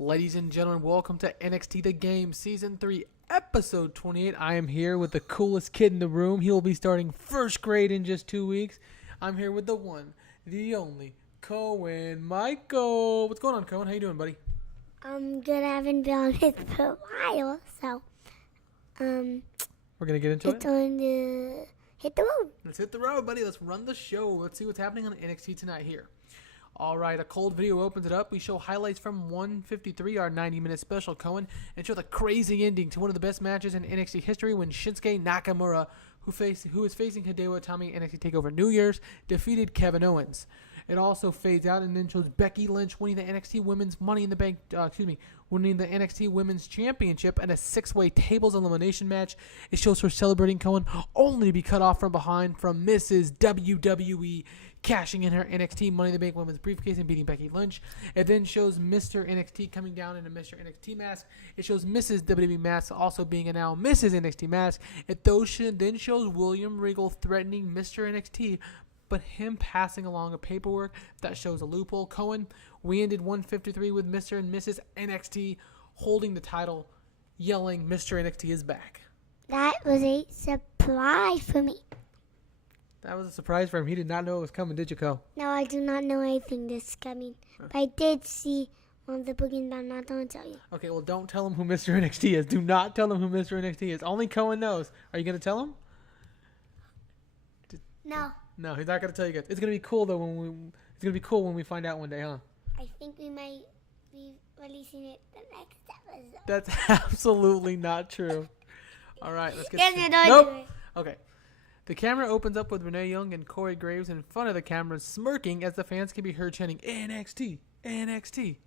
Ladies and gentlemen, welcome to NXT The Game, Season 3, Episode 28. I am here with the coolest kid in the room. He will be starting first grade in just 2 weeks. I'm here with the one, the only, Cohen Michael. What's going on, Cohen? How you doing, buddy? I'm good. I haven't been on it for a while, so, We're going to get into it? it's on to hit the road. Let's hit the road, buddy. Let's run the show. Let's see what's happening on NXT tonight here. All right, a cold video opens it up. We show highlights from 153, our 90-minute special, Cohen, and show the crazy ending to one of the best matches in NXT history when Shinsuke Nakamura, who is facing Hideo Itami at NXT Takeover New Year's, defeated Kevin Owens. It also fades out and then shows Becky Lynch winning the NXT Women's winning the NXT Women's Championship and a 6-way tables elimination match. It shows her celebrating, Cohen, only to be cut off from behind from Mrs. WWE, cashing in her NXT Money in the Bank Women's briefcase and beating Becky Lynch. It then shows Mr. NXT coming down in a Mr. NXT mask. It shows Mrs. WWE mask also being a now Mrs. NXT mask. It then shows William Regal threatening Mr. NXT, but him passing along a paperwork that shows a loophole. Cohen, we ended 153 with Mr. and Mrs. NXT holding the title, yelling, "Mr. NXT is back." That was a surprise for me. That was a surprise for him. He did not know it was coming, did you, Co? No, I do not know anything that's coming. But I did see one of the bookings, but I'm not going to tell you. Okay, well, don't tell him who Mr. NXT is. Do not tell him who Mr. NXT is. Only Cohen knows. Are you going to tell him? No. No, he's not going to tell you guys. It's going to be cool, though, it's going to be cool when we find out one day, huh? I think we might be releasing it the next episode. That's absolutely not true. All right, let's get Yes, Nope. Okay. The camera opens up with Renee Young and Corey Graves in front of the camera, smirking as the fans can be heard chanting, "NXT, NXT."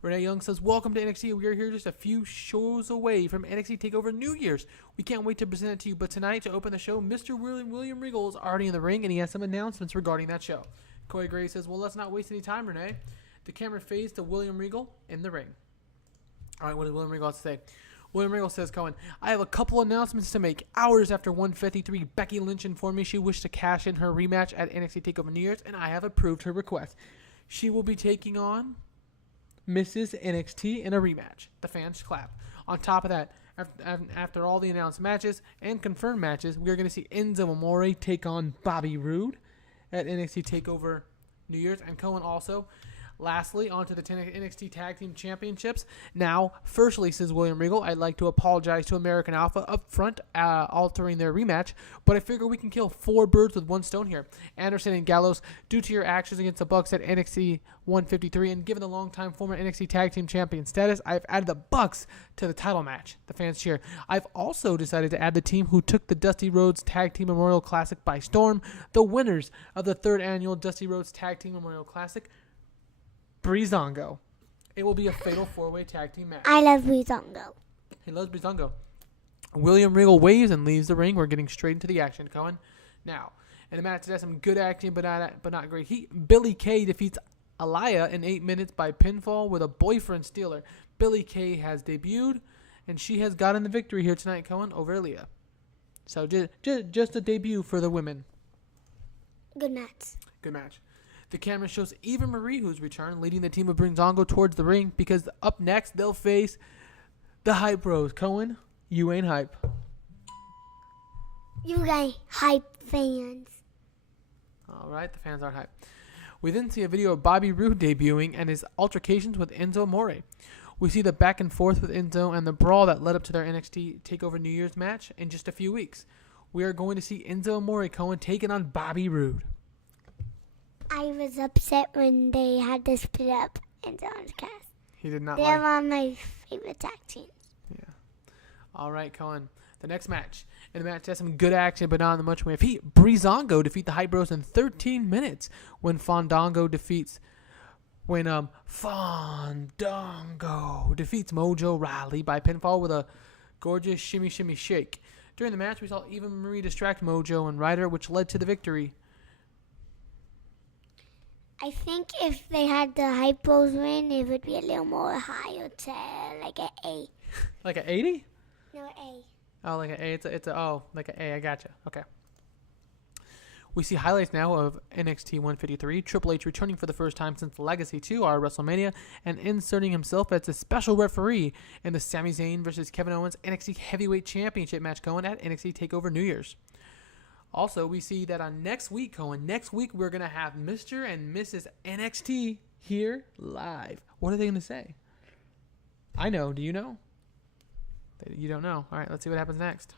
Renee Young says, "Welcome to NXT. We are here just a few shows away from NXT Takeover New Year's. We can't wait to present it to you. But tonight, to open the show, Mr. William Regal is already in the ring, and he has some announcements regarding that show." Corey Graves says, "Well, let's not waste any time, Renee." The camera fades to William Regal in the ring. All right, what does William Regal have to say? William Regal says, "Cohen, I have a couple announcements to make. Hours after 153, Becky Lynch informed me she wished to cash in her rematch at NXT Takeover New Year's, and I have approved her request. She will be taking on Mrs. NXT in a rematch." The fans clap. On top of that, after all the announced matches and confirmed matches, we are going to see Enzo Amore take on Bobby Roode at NXT Takeover New Year's. And Cohen also, lastly, on to the NXT Tag Team Championships. Now, firstly, says William Regal, "I'd like to apologize to American Alpha up front, altering their rematch, but I figure we can kill 4 birds with 1 stone here. Anderson and Gallows, due to your actions against the Bucks at NXT 153 and given the longtime former NXT Tag Team Champion status, I've added the Bucks to the title match." The fans cheer. "I've also decided to add the team who took the Dusty Rhodes Tag Team Memorial Classic by storm, the winners of the 3rd annual Dusty Rhodes Tag Team Memorial Classic, Breezango. It will be a fatal 4-way tag team match." I love Breezango. He loves Breezango. William Regal waves and leaves the ring. We're getting straight into the action, Cohen. Now, in a match that has some good action but not great heat, Billie Kay defeats Aliyah in 8 minutes by pinfall with a boyfriend stealer. Billie Kay has debuted, and she has gotten the victory here tonight, Cohen, over Aliyah. So just a debut for the women. Good match. Good match. The camera shows Eva Marie, who's returned, leading the team of Breezango towards the ring, because up next they'll face the Hype Bros. Cohen, you ain't hype. You guys hype fans. All right, the fans aren't hype. We then see a video of Bobby Roode debuting and his altercations with Enzo Amore. We see the back and forth with Enzo and the brawl that led up to their NXT Takeover New Year's match in just a few weeks. We are going to see Enzo Amore, Cohen, taking on Bobby Roode. I was upset when they had to split up Enzo's cast. He did not They're like. one of my favorite tag teams. Yeah. All right, Cohen. The next match. In the match has some good action, but not in the much way of heat. Breezango defeat the Hype Bros in 13 minutes when Fandango defeats Mojo Rawley by pinfall with a gorgeous shimmy shimmy shake. During the match, we saw Eva Marie distract Mojo and Ryder, which led to the victory. I think if they had the Hype Bros win, it would be a little more higher to like an A. Like an 80? No, A. Oh, like an A. It's a like an A. I gotcha. Okay. We see highlights now of NXT 153, Triple H returning for the first time since Legacy 2, our WrestleMania, and inserting himself as a special referee in the Sami Zayn versus Kevin Owens NXT Heavyweight Championship match going at NXT TakeOver New Year's. Also, we see that on next week, we're going to have Mr. and Mrs. NXT here live. What are they going to say? I know. Do you know? You don't know. All right, let's see what happens next.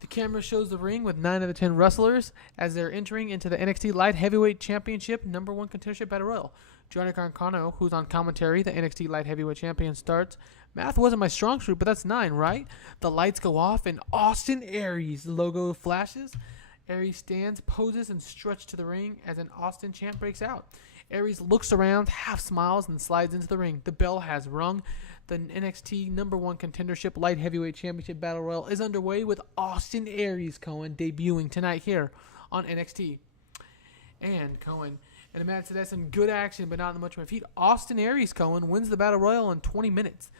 The camera shows the ring with 9 of the 10 wrestlers as they're entering into the NXT Light Heavyweight Championship number 1 contendership battle royal. Johnny Gargano, who's on commentary, the NXT Light Heavyweight Champion, starts. Math wasn't my strong suit, but that's 9, right? The lights go off and Austin Aries logo flashes. Aries stands, poses, and stretches to the ring as an Austin chant breaks out. Aries looks around, half smiles, and slides into the ring. The bell has rung. The NXT number 1 contendership light heavyweight championship battle royal is underway with Austin Aries debuting tonight here on NXT. And in a match that has some good action but not much of a feat, Austin Aries wins the battle royal in 20 minutes.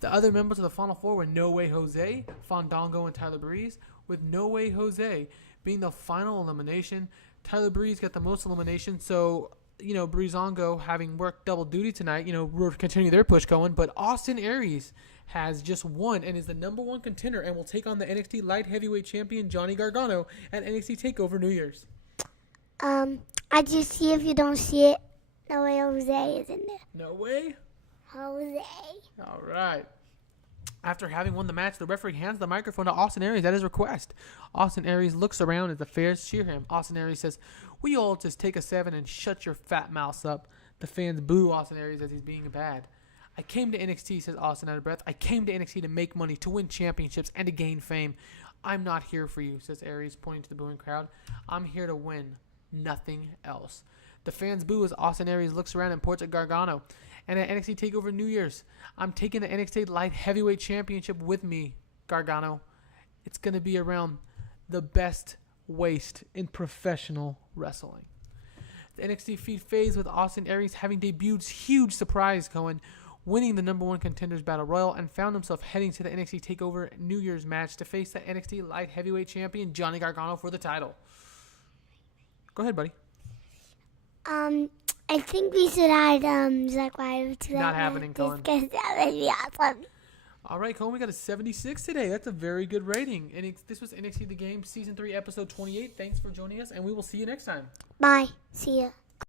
The other members of the Final Four were No Way Jose, Fandango, and Tyler Breeze, with No Way Jose being the final elimination. Tyler Breeze got the most eliminations, so Breezango having worked double duty tonight, we're continuing their push going, but Austin Aries has just won and is the number 1 contender and will take on the NXT Light Heavyweight Champion Johnny Gargano at NXT TakeOver New Year's. I just see if you don't see it. No Way Jose is in there. No Way Jose. All right. After having won the match, the referee hands the microphone to Austin Aries at his request. Austin Aries looks around as the fans cheer him. Austin Aries says, "We all just take a 7 and shut your fat mouth up." The fans boo Austin Aries as he's being bad. "I came to NXT," says Austin out of breath. "I came to NXT to make money, to win championships, and to gain fame. I'm not here for you," says Aries, pointing to the booing crowd. "I'm here to win. Nothing else." The fans boo as Austin Aries looks around and points at Gargano. And at NXT TakeOver New Year's, "I'm taking the NXT Light Heavyweight Championship with me, Gargano. It's going to be around the best waist in professional wrestling." The NXT feed fades with Austin Aries having debuted huge surprise winning the number 1 contenders battle royal and found himself heading to the NXT TakeOver New Year's match to face the NXT Light Heavyweight Champion Johnny Gargano for the title. Go ahead, buddy. I think we should add Zack Ryder to that. Not happening, Colin. Because that would be awesome. All right, Colin, we got a 76 today. That's a very good rating. And this was NXT The Game, Season 3, Episode 28. Thanks for joining us, and we will see you next time. Bye. See ya.